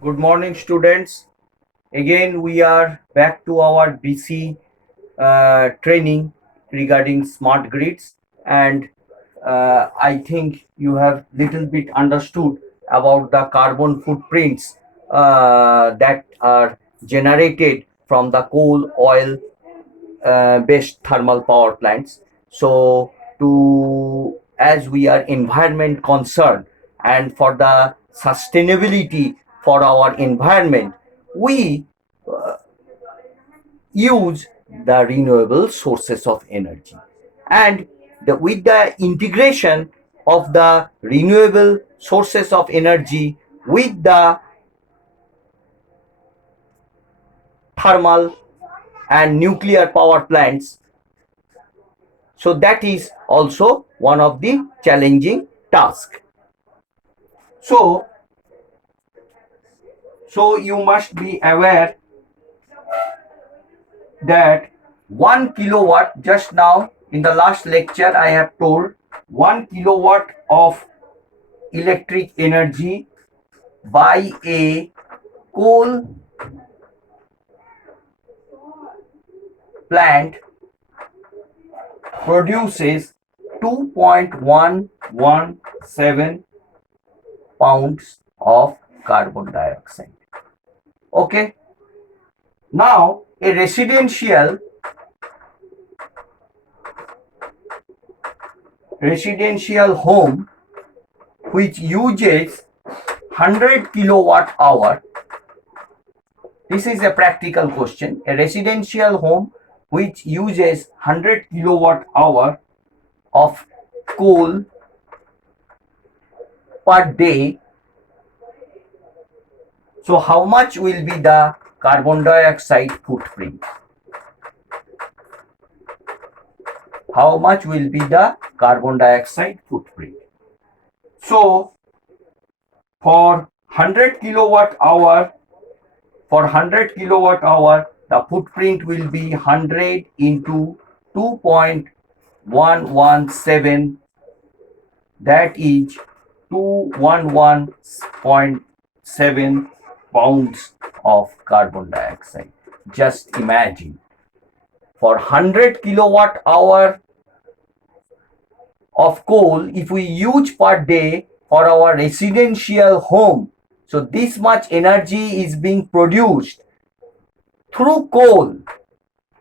Good morning, students. Again, we are back to our BC training regarding smart grids, and I think you have little bit understood about the carbon footprints that are generated from the coal, oil, based thermal power plants. So, to as we are environment concerned and for the sustainability for our environment, we use the renewable sources of energy, and with the integration of the renewable sources of energy with the thermal and nuclear power plants, so that is also one of the challenging tasks. So so you must be aware that 1 kilowatt, just now in the last lecture I have told, 1 kilowatt of electric energy by a coal plant produces 2.117 pounds of carbon dioxide. Okay, now a residential home which uses 100 kilowatt hour. This is a practical question. A residential home which uses 100 kilowatt hour of coal per day. So how much will be the carbon dioxide footprint? How much will be the carbon dioxide footprint? So for 100 kilowatt hour, the footprint will be 100 into 2.117, that is 211.7 pounds of carbon dioxide. Just imagine, for 100 kilowatt hour of coal, if we use per day for our residential home, so this much energy is being produced through coal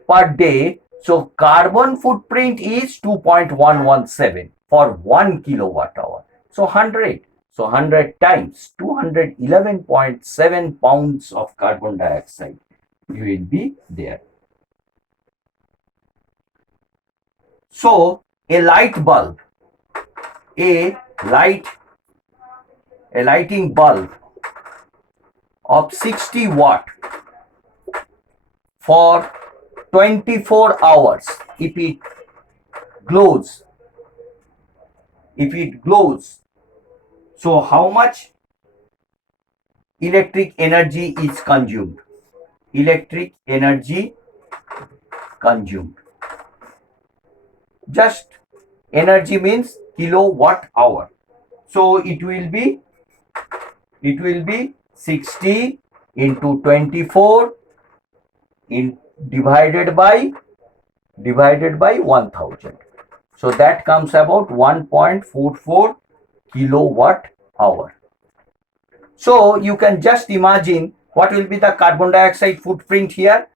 per day. So carbon footprint is 2.117 for 1 kilowatt hour. So 100. So 100 times 211.7 pounds of carbon dioxide you will be there. So a light bulb, a lighting bulb of 60 watt for 24 hours, if it glows, so how much electric energy is consumed? Electric energy consumed, just energy means kilowatt hour. So it will be 60 into 24 in divided by 1000. So that comes about 1.44 kilowatt hour. So you can just imagine what will be the carbon dioxide footprint here.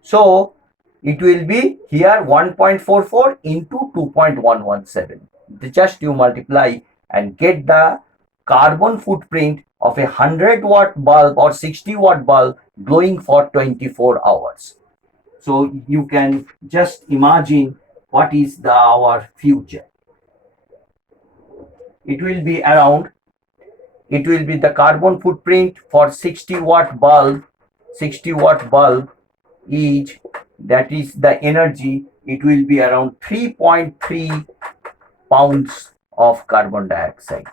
So it will be here 1.44 into 2.117. Just you multiply and get the carbon footprint of a 100 watt bulb or 60 watt bulb glowing for 24 hours. So you can just imagine what is our future. It will be the carbon footprint for 60 watt bulb is, that is the energy, it will be around 3.3 pounds of carbon dioxide.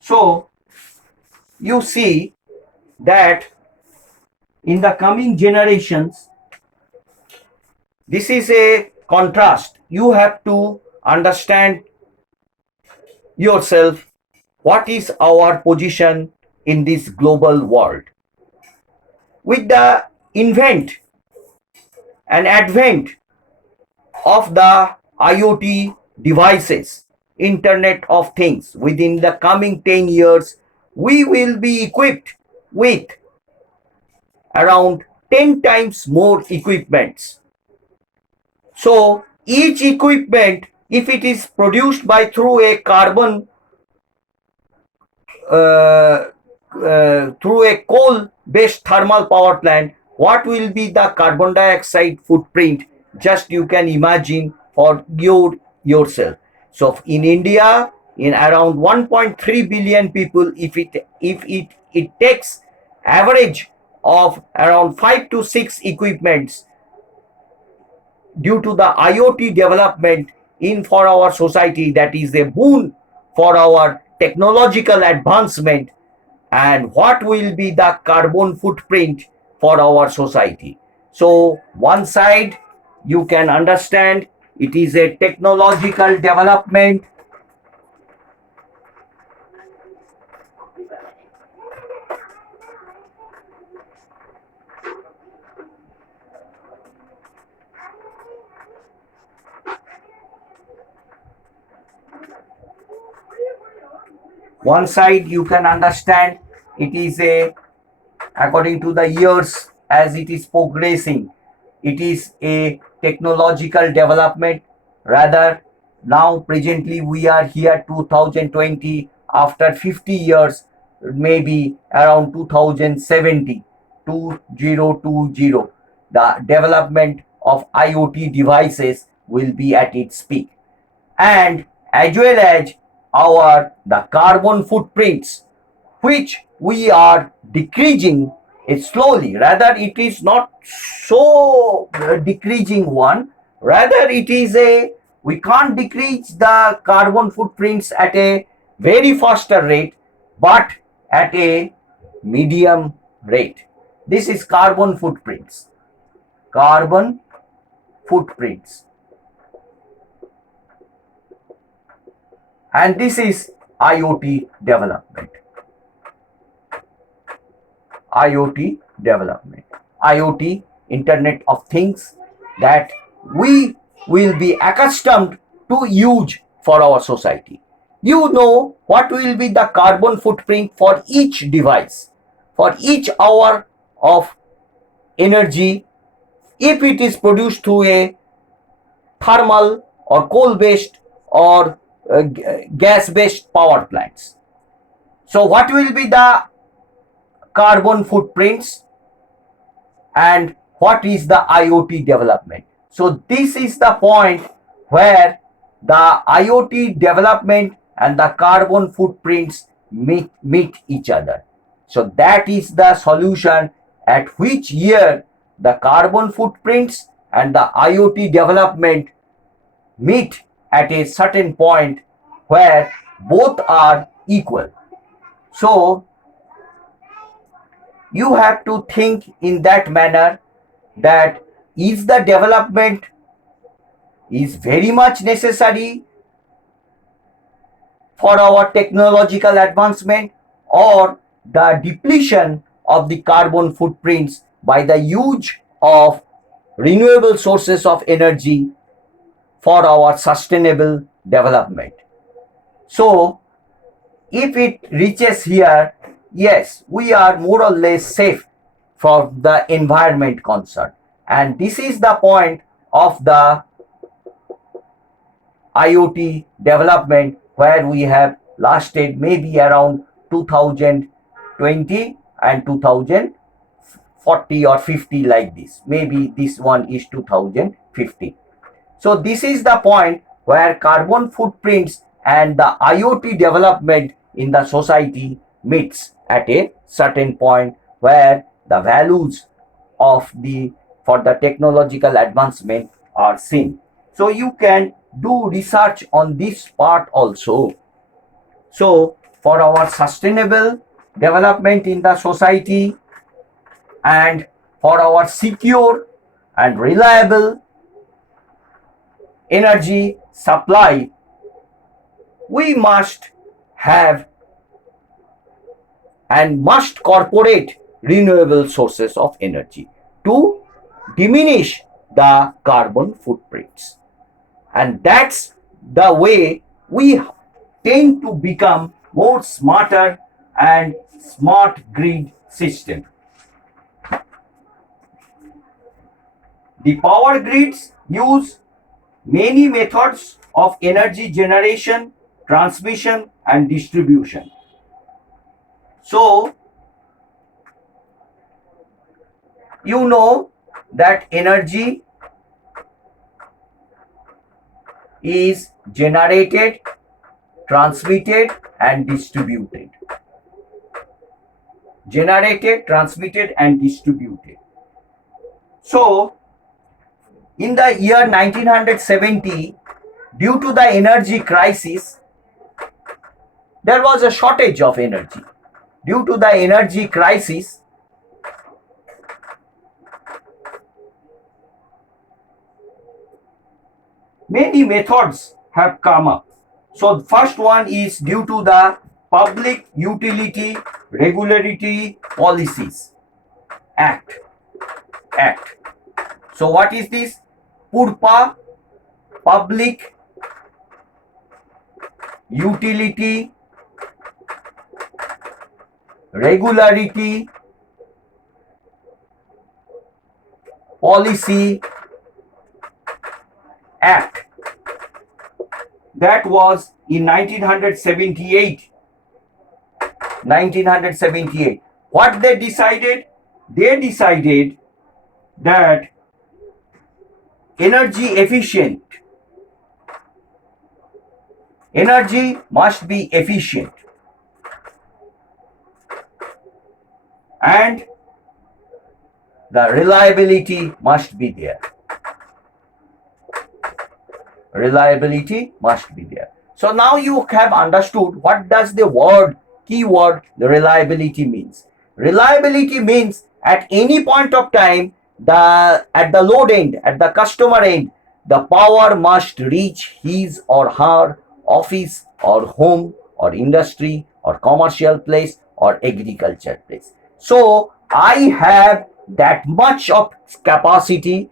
So you see that in the coming generations, this is a contrast. You have to understand yourself what is our position in this global world. With the invent and advent of the IoT devices, Internet of Things, within the coming 10 years, we will be equipped with around 10 times more equipments. So each equipment, if it is produced by through a carbon through a coal-based thermal power plant, what will be the carbon dioxide footprint? Just you can imagine for yourself. So in India, in around 1.3 billion people, if it takes average of around 5 to 6 equipments due to the IoT development in for our society, that is a boon for our technological advancement. And what will be the carbon footprint for our society? So one side you can understand it is a technological development. One side you can understand it is a, according to the years as it is progressing, it is a technological development. Rather, now presently we are here 2020, after 50 years, maybe around 2070, 2020, the development of IoT devices will be at its peak. And as well as our the carbon footprints, which we are decreasing it slowly. Rather, it is not so decreasing one. Rather, it is a, we can't decrease the carbon footprints at a very faster rate, but at a medium rate. This is carbon footprints. Carbon footprints. And this is IoT development. IoT development. IoT, Internet of Things, that we will be accustomed to use for our society. You know what will be the carbon footprint for each device, for each hour of energy, if it is produced through a thermal or coal-based or gas-based power plants. So what will be the carbon footprints and what is the IoT development? So this is the point where the IoT development and the carbon footprints meet each other. So that is the solution at which year the carbon footprints and the IoT development meet at a certain point where both are equal. So you have to think in that manner, that is the development is very much necessary for our technological advancement, or the depletion of the carbon footprints by the use of renewable sources of energy for our sustainable development. So if it reaches here, yes, we are more or less safe for the environment concern. And this is the point of the IoT development, where we have lasted maybe around 2020 and 2040 or 50, like this. Maybe this one is 2050. So this is the point where carbon footprints and the IoT development in the society meets at a certain point, where the values of the for the technological advancement are seen. So you can do research on this part also. So for our sustainable development in the society and for our secure and reliable energy supply, we must have and must incorporate renewable sources of energy to diminish the carbon footprints. And that's the way we tend to become more smarter and smart grid system. The power grids use many methods of energy generation, transmission, and distribution. So, you know that energy is generated, transmitted, and distributed. Generated, transmitted, and distributed. So, in the year 1970, due to the energy crisis, there was a shortage of energy. Due to the energy crisis, many methods have come up. So, first one is due to the Public Utility Regulatory Policies Act. So, what is this? PURPA, Public Utility Regulatory Policy Act. That was in 1978. 1978. What they decided? They decided that energy must be efficient, and the reliability must be there. Reliability must be there. So now you have understood what does the keyword the reliability means. Reliability means at any point of time, at the load end, at the customer end, the power must reach his or her office or home or industry or commercial place or agriculture place. So I have that much of capacity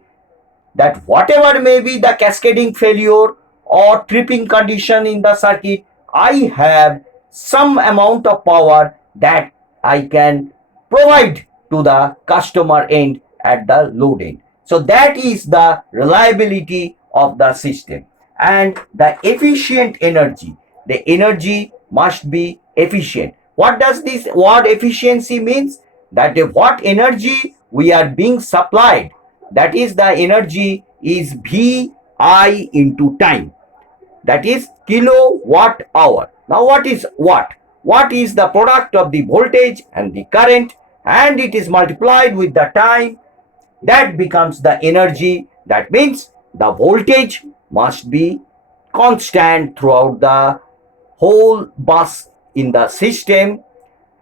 that whatever may be the cascading failure or tripping condition in the circuit, I have some amount of power that I can provide to the customer end at the load end. So that is the reliability of the system. And the efficient energy, the energy must be efficient. What does this word efficiency means? That what energy we are being supplied, that is the energy is VI into time. That is kilowatt hour. Now what is watt? Watt is the product of the voltage and the current, and it is multiplied with the time. That becomes the energy. That means the voltage must be constant throughout the whole bus in the system,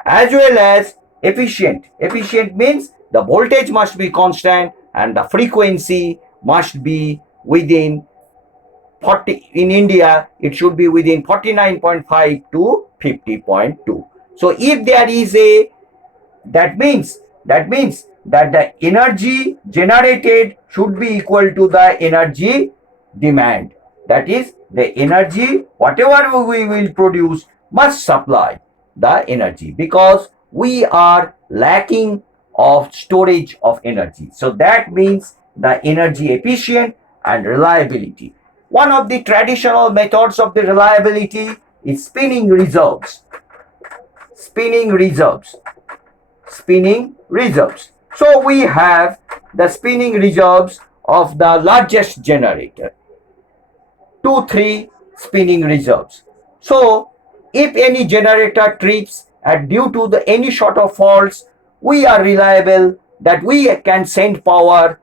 as well as efficient. Efficient means the voltage must be constant and the frequency must be within 40. In India, it should be within 49.5 to 50.2. So if there is a, that means that the energy generated should be equal to the energy demand. That is, the energy whatever we will produce must supply the energy, because we are lacking of storage of energy. So that means the energy efficient and reliability. One of the traditional methods of the reliability is spinning reserves. Spinning reserves. So we have the spinning reserves of the largest generator. 2-3 spinning reserves. So if any generator trips and due to any sort of faults, we are reliable that we can send power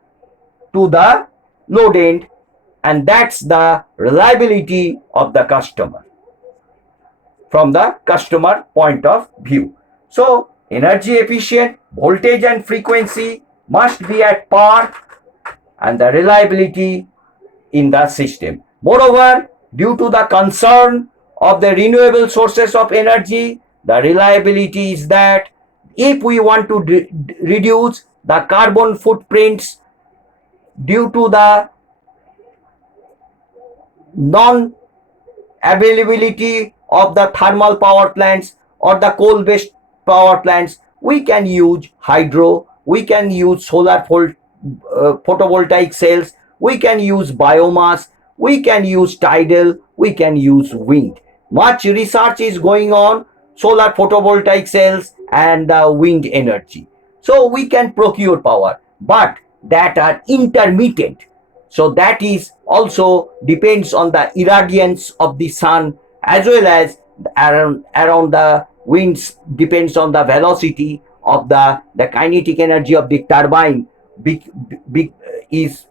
to the load end, and that's the reliability of the customer from the customer point of view. So energy efficient, voltage and frequency must be at par and the reliability in the system. Moreover, due to the concern of the renewable sources of energy, the reliability is that if we want to reduce the carbon footprints due to the non availability of the thermal power plants or the coal based power plants, we can use hydro, we can use photovoltaic cells, we can use biomass, we can use tidal, we can use wind. Much research is going on solar photovoltaic cells and the wind energy, so we can procure power, but that are intermittent. So that is also depends on the irradiance of the sun, as well as around the winds depends on the velocity of the kinetic energy of the turbine. Big, big is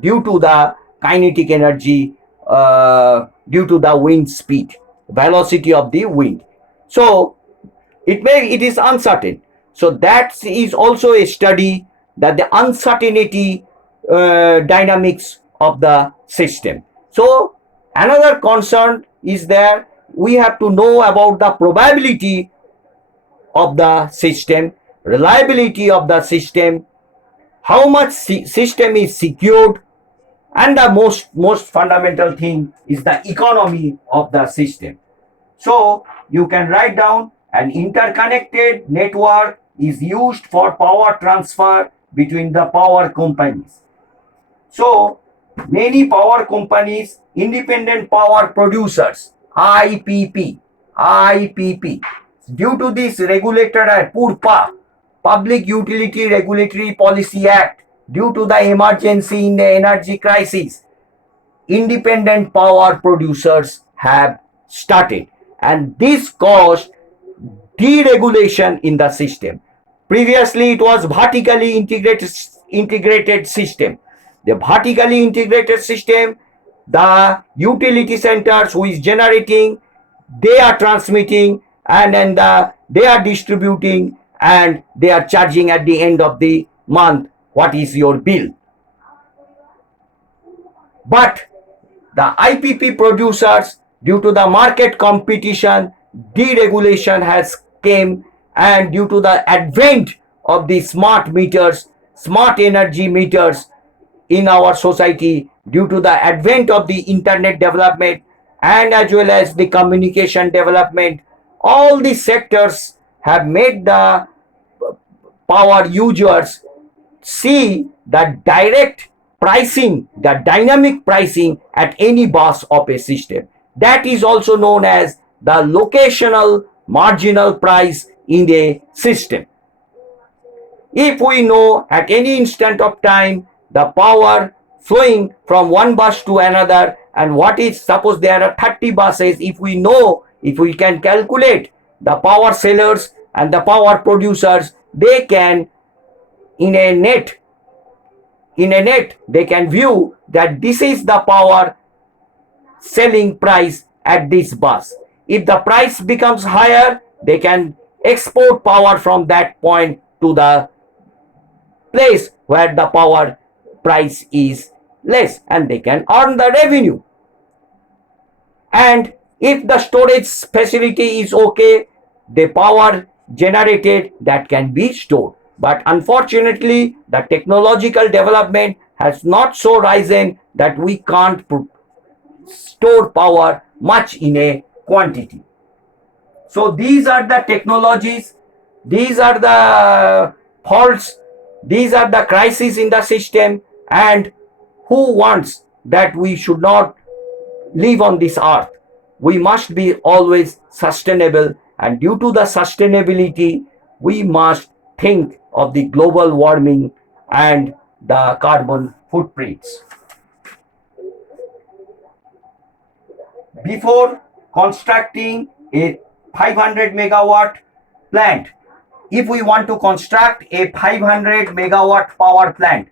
due to the kinetic energy due to the wind speed, velocity of the wind. So it is uncertain. So that is also a study that the uncertainty dynamics of the system. So another concern is there, we have to know about the probability of the system, reliability of the system, how much system is secured, and the most fundamental thing is the economy of the system. So you can write down, an interconnected network is used for power transfer between the power companies. So many power companies, independent power producers, IPP, due to this regulated at PURPA, Public Utility Regulatory Policy Act, due to the emergency in the energy crisis, independent power producers have started, and this caused deregulation in the system. Previously it was vertically integrated system. The vertically integrated system, the utility centers who is generating, they are transmitting, and then they are distributing, and they are charging at the end of the month what is your bill. But the IPP producers, due to the market competition, deregulation has came, and due to the advent of the smart meters, smart energy meters in our society, due to the advent of the internet development and as well as the communication development, all these sectors have made the power users see the direct pricing, the dynamic pricing at any bus of a system. That is also known as the locational marginal price in a system. If we know at any instant of time the power flowing from one bus to another, and what is, suppose there are 30 buses, if we know, if we can calculate, the power sellers and the power producers, they can in a net they can view that this is the power selling price at this bus. If the price becomes higher, they can export power from that point to the place where the power price is less, and they can earn the revenue. And if the storage facility is okay, the power generated that can be stored. But unfortunately, the technological development has not so risen that we can't store power much in a quantity. So these are the technologies, these are the faults, these are the crises in the system, and who wants that we should not live on this earth? We must be always sustainable, and due to the sustainability, we must think of the global warming and the carbon footprints. Before constructing a 500 megawatt plant, if we want to construct a 500 megawatt power plant,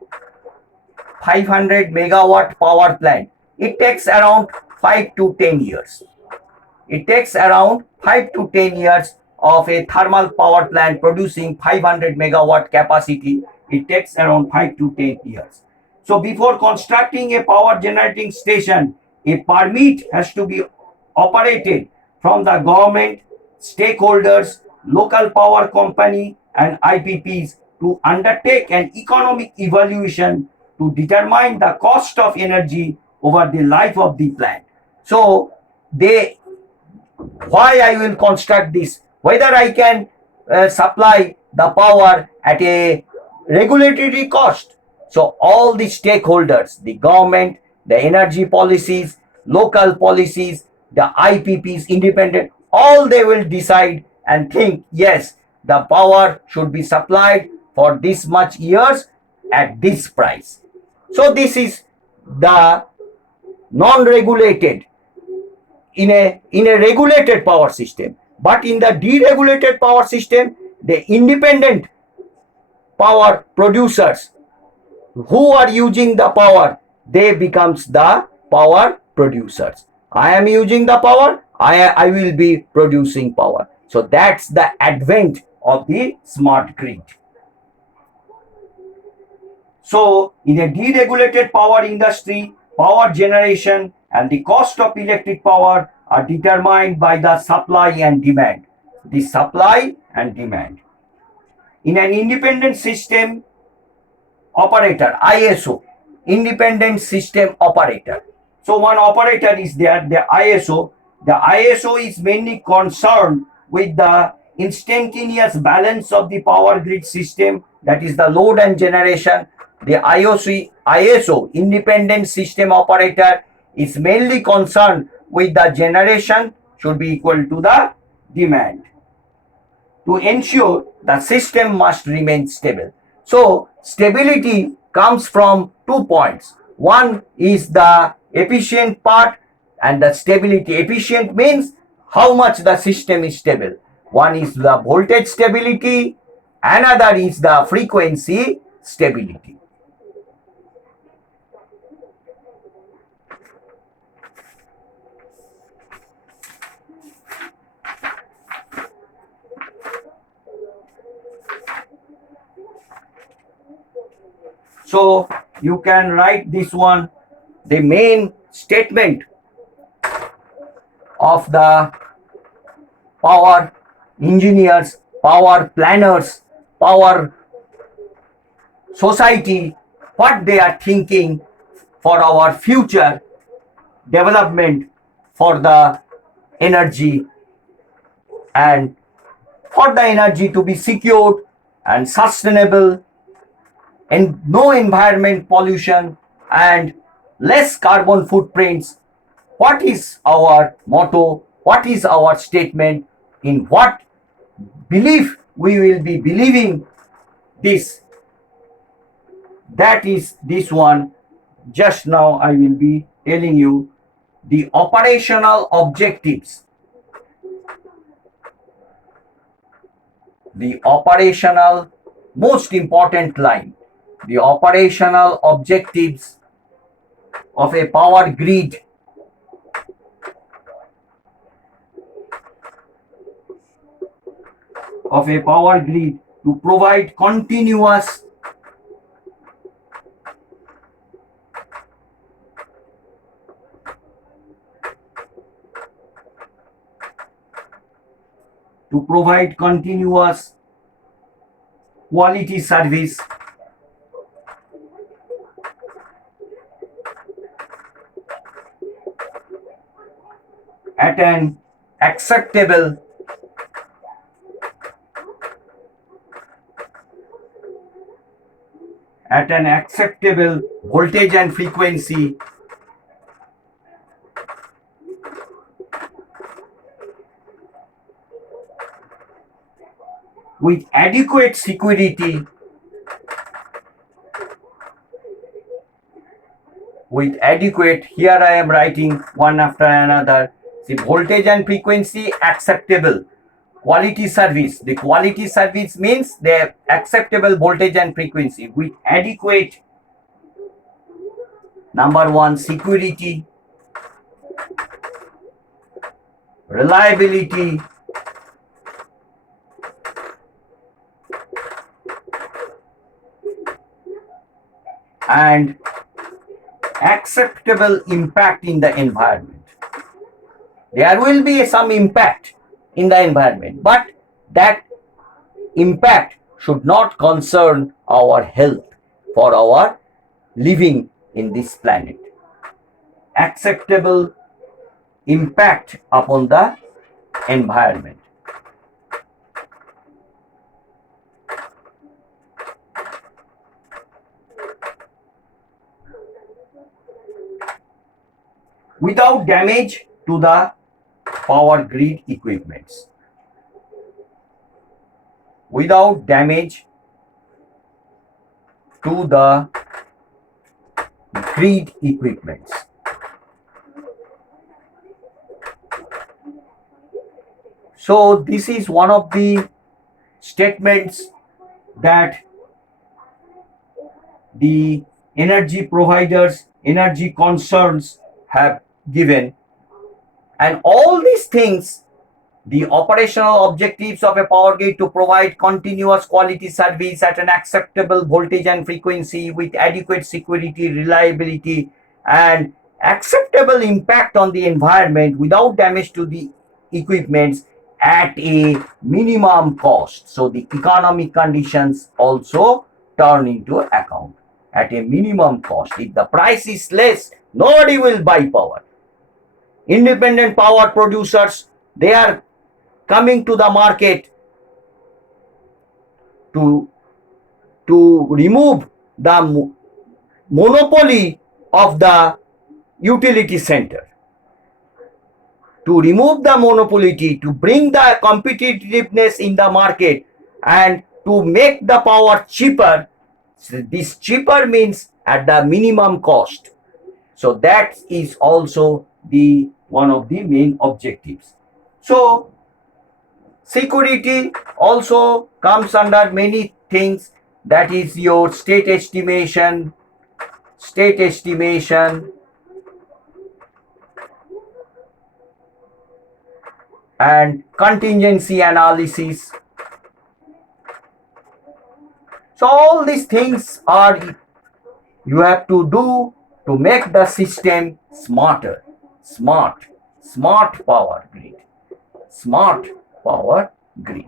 500 megawatt power plant, it takes around 5 to 10 years. It takes around 5 to 10 years of a thermal power plant producing 500 megawatt capacity it takes around 5 to 10 years. So before constructing a power generating station, a permit has to be operated from the government, stakeholders, local power company and IPPs to undertake an economic evaluation to determine the cost of energy over the life of the plant. So they, why I will construct this, whether I can supply the power at a regulatory cost. So all the stakeholders, the government, the energy policies, local policies, the IPPs, independent, all they will decide and think, yes, the power should be supplied for this much years at this price. So this is the non-regulated in a regulated power system. But in the deregulated power system, the independent power producers who are using the power, they becomes the power producers. I am using the power, I will be producing power. So that's the advent of the smart grid. So in a deregulated power industry, power generation and the cost of electric power are determined by the supply and demand. The supply and demand. In an independent system operator, ISO, independent system operator. So one operator is there, the ISO. The ISO is mainly concerned with the instantaneous balance of the power grid system, that is the load and generation. The ISO, independent system operator, is mainly concerned with the generation should be equal to the demand. To ensure the system must remain stable. So stability comes from 2 points. One is the efficient part, and the stability. Efficient means how much the system is stable. One is the voltage stability, another is the frequency stability. So you can write this one, the main statement of the power engineers, power planners, power society, what they are thinking for our future development for the energy, and for the energy to be secured and sustainable and no environment pollution and less carbon footprints. What is our motto? What is our statement? In what belief we will be believing this? That is this one. Just now I will be telling you the operational objectives. The operational, most important line, the operational objectives of a power grid to provide continuous quality service at an acceptable voltage and frequency with adequate security, here I am writing one after another. The voltage and frequency acceptable, quality service. The quality service means the acceptable voltage and frequency with adequate, number one, security, reliability, and acceptable impact in the environment. There will be some impact in the environment, but that impact should not concern our health for our living in this planet. Acceptable impact upon the environment. Without damage to the power grid equipments. Without damage to the grid equipments. So this is one of the statements that the energy providers, energy concerns have given, and all these things, the operational objectives of a power grid to provide continuous quality service at an acceptable voltage and frequency with adequate security, reliability, and acceptable impact on the environment without damage to the equipments at a minimum cost. So the economic conditions also turn into account at a minimum cost. If the price is less, nobody will buy power. Independent power producers, they are coming to the market to remove the monopoly of the utility center, to remove the monopoly, to bring the competitiveness in the market, and to make the power cheaper. So this cheaper means at the minimum cost. So that is also the one of the main objectives. So security also comes under many things, that is your state estimation, and contingency analysis. So all these things are you have to do to make the system smarter, smart power grid, smart power grid.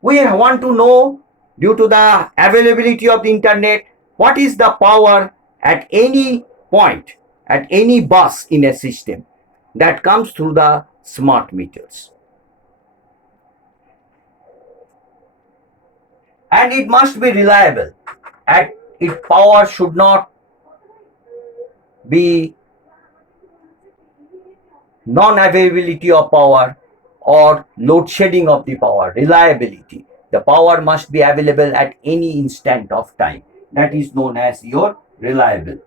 We want to know, due to the availability of the internet, what is the power at any point, at any bus in a system that comes through the smart meters. And it must be reliable. At its power should not be non-availability of power or load shedding of the power. Reliability. The power must be available at any instant of time. That is known as your reliable.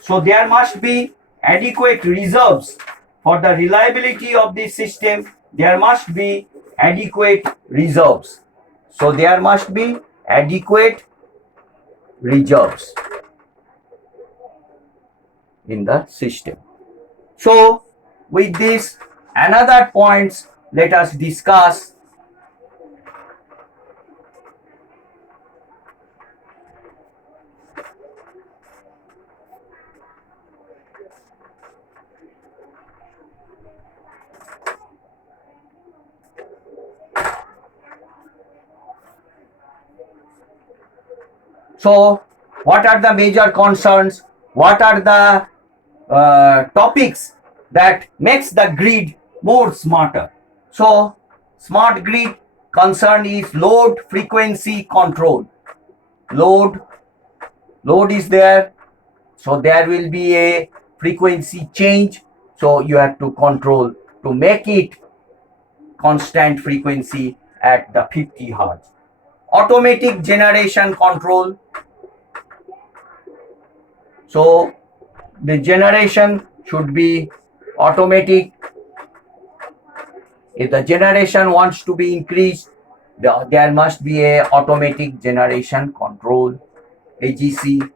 So there must be adequate reserves for the reliability of the system. There must be adequate reserves. So there must be adequate reserves in the system. So with this, another points, let us discuss. So what are the major concerns? What are the topics that makes the grid more smarter? So smart grid concern is load frequency control. Load is there, so there will be a frequency change, so you have to control to make it constant frequency at the 50 hertz. Automatic generation control. So the generation should be automatic. If the generation wants to be increased, there must be a automatic generation control, AGC.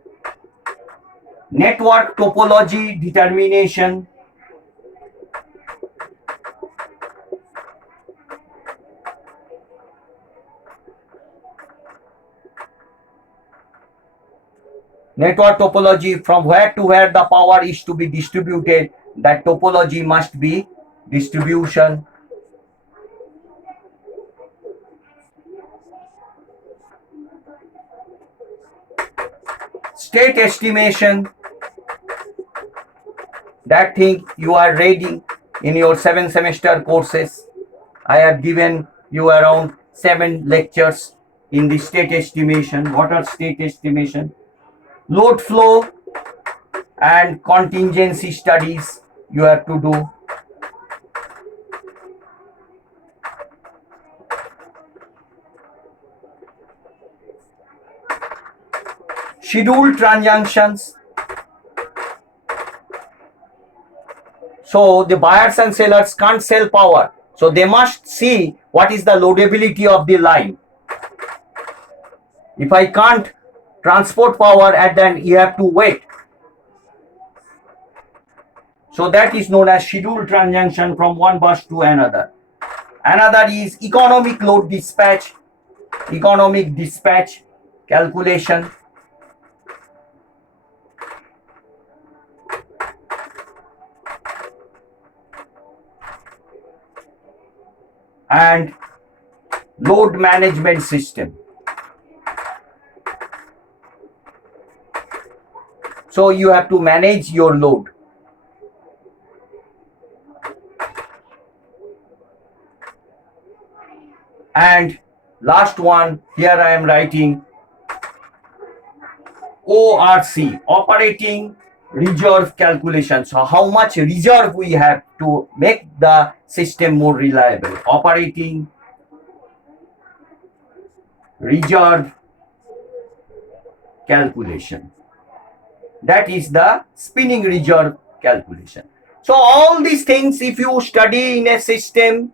Network topology determination. Network topology, from where to where the power is to be distributed, that topology must be distribution. State estimation, that thing you are reading in your 7 semester courses. I have given you around 7 lectures in the state estimation. What are state estimation? Load flow and contingency studies you have to do. Scheduled transactions. So the buyers and sellers can't sell power. So they must see what is the loadability of the line. If I can't transport power at the end, you have to wait. So that is known as scheduled transaction from one bus to another. Another is economic load dispatch, economic dispatch calculation. And load management system. So you have to manage your load. And last one, here I am writing ORC, operating reserve calculation. So how much reserve we have to make the system more reliable. Operating reserve calculation. That is the spinning reserve calculation. So all these things, if you study in a system,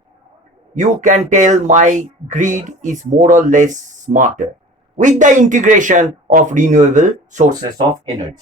you can tell my grid is more or less smarter with the integration of renewable sources of energy.